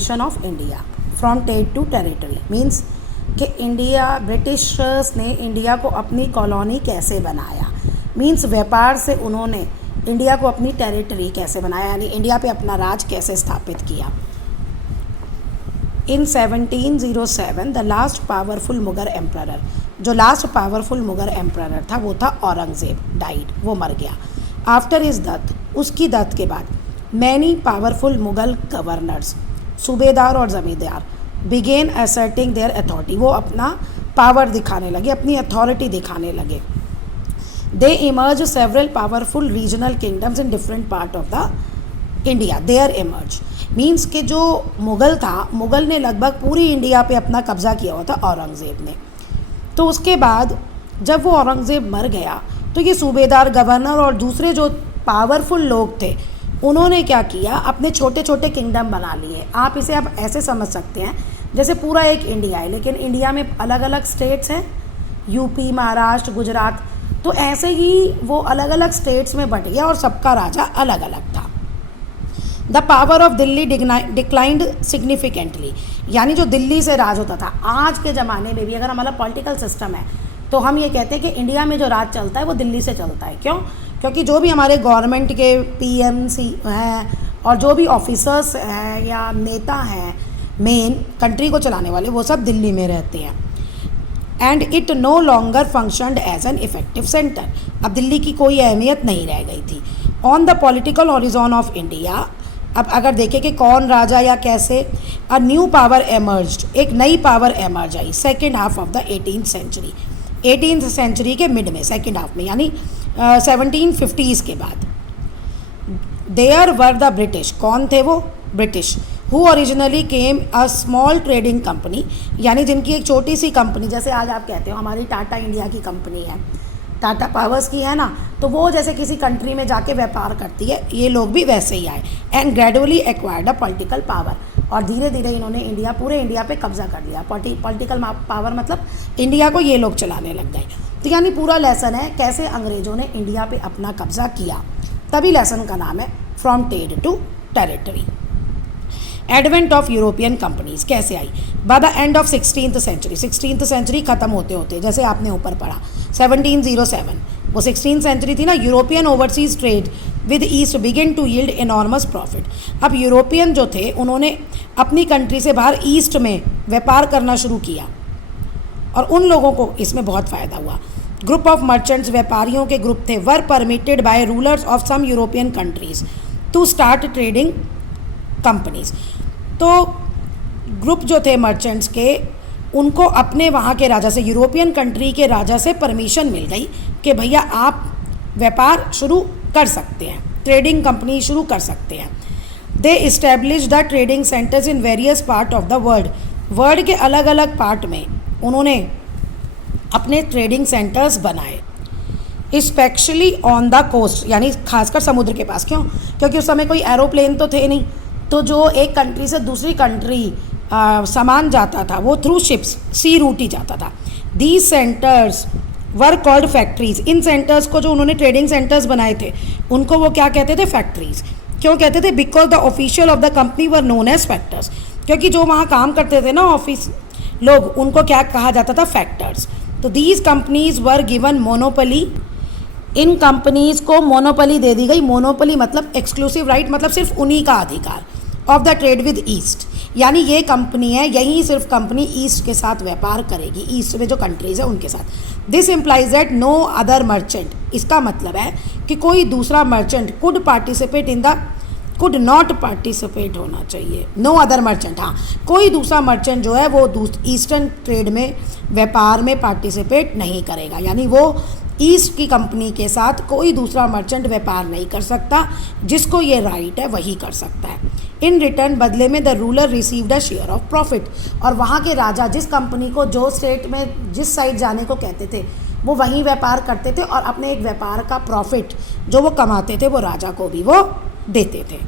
Of India from टेड to territory means कि India Britishers ने इंडिया को अपनी कॉलोनी कैसे बनाया, मीन्स व्यापार से उन्होंने इंडिया को अपनी टेरिटरी कैसे बनाया, यानी इंडिया पे अपना राज कैसे स्थापित किया। इन 1707 the last powerful Mughal emperor, जो लास्ट पावरफुल मुगल एम्परर था वो था औरंगज़ेब, डाइड, वो मर गया। आफ्टर हिज डेथ, उसकी डेथ के बाद मैनी पावरफुल मुगल गवर्नर्स, सूबेदार और ज़मींदार बिगेन असर्टिंग देयर अथॉरिटी, वो अपना पावर दिखाने लगे, अपनी अथॉरिटी दिखाने लगे। They emerge several powerful regional kingdoms in different part of the India, there emerge means कि जो मुग़ल था, मुग़ल ने लगभग पूरी इंडिया पे अपना कब्ज़ा किया हुआ था औरंगज़ेब ने। तो उसके बाद जब वो औरंगज़ेब मर गया तो ये सूबेदार, गवर्नर और दूसरे जो पावरफुल लोग थे उन्होंने क्या किया, अपने छोटे छोटे किंगडम बना लिए। आप इसे अब ऐसे समझ सकते हैं जैसे पूरा एक इंडिया है, लेकिन इंडिया में अलग अलग स्टेट्स हैं, यूपी, महाराष्ट्र, गुजरात, तो ऐसे ही वो अलग अलग स्टेट्स में बट गया और सबका राजा अलग अलग था। The power of Delhi declined significantly, यानी जो दिल्ली से राज होता था, आज के ज़माने में भी अगर हमारा पॉलिटिकल सिस्टम है तो हम ये कहते हैं कि इंडिया में जो राज चलता है वो दिल्ली से चलता है। क्यों? क्योंकि जो भी हमारे गवर्नमेंट के पीएमसी हैं और जो भी ऑफिसर्स हैं या नेता हैं मेन कंट्री को चलाने वाले, वो सब दिल्ली में रहते हैं। And it no longer functioned as an effective centre, अब दिल्ली की कोई अहमियत नहीं रह गई थी। On the political horizon of India, अब अगर देखें कि कौन राजा या कैसे, अ न्यू पावर एमर्ज्ड, एक नई power emerge I second half of the 18th century, 18th century के मिड में, सेकेंड हाफ में, यानी 1750s के बाद। देयर वर द ब्रिटिश, कौन थे वो? British, who originally came a small trading company, यानी जिनकी एक छोटी सी कंपनी, जैसे आज आप कहते हो हमारी टाटा इंडिया की कंपनी है, टाटा पावर्स की है ना, तो वो जैसे किसी कंट्री में जाके व्यापार करती है, ये लोग भी वैसे ही आए। And gradually acquired a political power, और धीरे धीरे इन्होंने इंडिया, पूरे इंडिया पे कब्जा कर लिया। पॉलिटिकल पावर मतलब इंडिया को ये लोग चलाने लग गए। तो यानी पूरा लेसन है कैसे अंग्रेज़ों ने इंडिया पे अपना कब्जा किया, तभी लेसन का नाम है फ्रॉम टेड to territory. Advent of European companies कैसे आई? By the end of 16th century, 16th century ख़त्म होते होते, जैसे आपने ऊपर पढ़ा 1707, वो 16th सेंचुरी थी ना, European overseas trade with east begin to yield enormous profit. अब यूरोपियन जो थे उन्होंने अपनी कंट्री से बाहर ईस्ट में व्यापार करना शुरू किया और उन लोगों को इसमें बहुत फ़ायदा हुआ। ग्रुप ऑफ मर्चेंट्स, व्यापारियों के ग्रुप थे, were permitted by rulers of some European countries to start trading companies. तो ग्रुप जो थे मर्चेंट्स के, उनको अपने वहाँ के राजा से, यूरोपियन कंट्री के राजा से परमिशन मिल गई कि भैया आप व्यापार शुरू कर सकते हैं, ट्रेडिंग कंपनी शुरू कर सकते हैं। दे establish the trading centres in various part of the world, world के अलग अलग पार्ट में उन्होंने अपने ट्रेडिंग सेंटर्स बनाए। स्पेशली ऑन द कोस्ट, यानी खासकर समुद्र के पास। क्यों? क्योंकि उस समय कोई एरोप्लेन तो थे नहीं, तो जो एक कंट्री से दूसरी कंट्री सामान जाता था वो थ्रू शिप्स, सी रूट ही जाता था। These centres were called factories, in centres को जो उन्होंने ट्रेडिंग सेंटर्स बनाए थे उनको वो क्या कहते थे? फैक्ट्रीज। क्यों कहते थे? Because the official of the company were known as factors, क्योंकि जो वहाँ काम करते थे ना ऑफिस लोग, उनको क्या कहा जाता था? फैक्टर्स। तो these companies were given monopoly, in companies को मोनोपली दे दी गई। मोनोपली मतलब एक्सक्लूसिव राइट, मतलब सिर्फ उन्हीं का अधिकार। Of the trade with east, यानी ये कंपनी है, यही सिर्फ कंपनी ईस्ट के साथ व्यापार करेगी, ईस्ट में जो कंट्रीज़ है उनके साथ। This implies that no other merchant, इसका मतलब है कि कोई दूसरा merchant could participate in the, could not participate होना चाहिए, नो अदर मर्चेंट, हाँ कोई दूसरा मर्चेंट जो है वो ईस्टर्न ट्रेड में, व्यापार में पार्टिसिपेट नहीं करेगा, यानी वो ईस्ट की कंपनी के साथ कोई दूसरा मर्चेंट व्यापार नहीं कर सकता, जिसको ये राइट है वही कर सकता है। इन रिटर्न, बदले में the ruler received a share of profit, और वहाँ के राजा जिस कंपनी को जो स्टेट में जिस साइड जाने को कहते थे वो वहीं व्यापार करते थे और अपने एक व्यापार का प्रॉफिट जो वो कमाते थे वो राजा को भी वो देते थे।